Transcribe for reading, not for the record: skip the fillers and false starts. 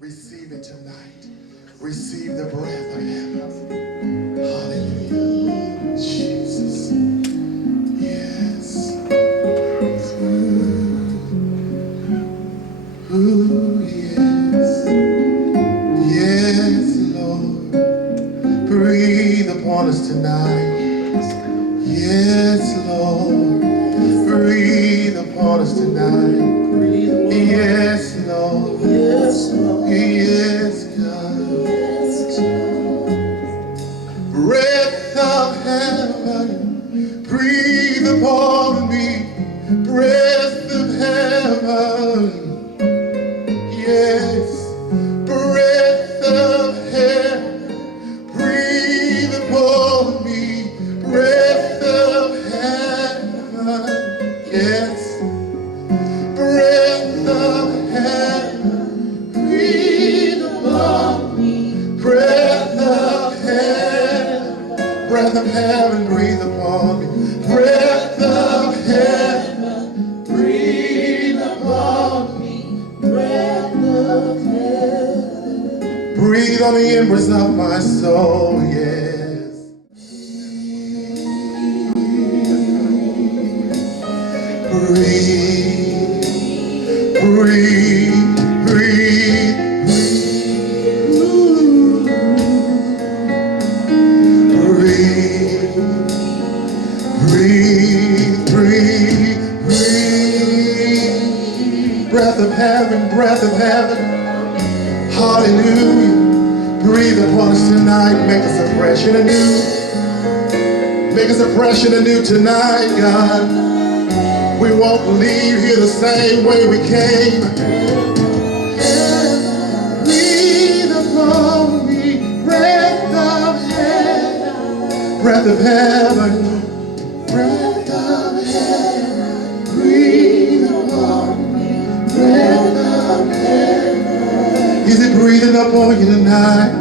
Receive it tonight. Receive the breath of heaven. Hallelujah. Jesus. Yes. Ooh, yes. Yes, Lord. Breathe upon us tonight. Yes, Lord. Breathe upon us tonight. Yes, Lord. Yes, Lord. Yes, God. Yes, God. Breath of heaven, breathe upon me. Breath of heaven, yes. Breath of heaven, breathe upon me. Breath of heaven, yes. Breath of heaven, breathe upon me. Breath of heaven, breath of heaven, breathe upon me. Breath of heaven, breathe upon me. Breath of heaven, breathe on the embers of my soul, yes. Breathe, breathe, breathe, ooh. Breathe, breathe, breathe, breathe. Breath of heaven, breath of heaven. Hallelujah. Breathe upon us tonight. Make us afresh and anew. Make us afresh and anew tonight, God. We won't leave here the same way we came. Breathe upon me, breath of heaven, breath of heaven, breath of heaven. Breathe upon me, breath of heaven. Is it breathing upon you tonight?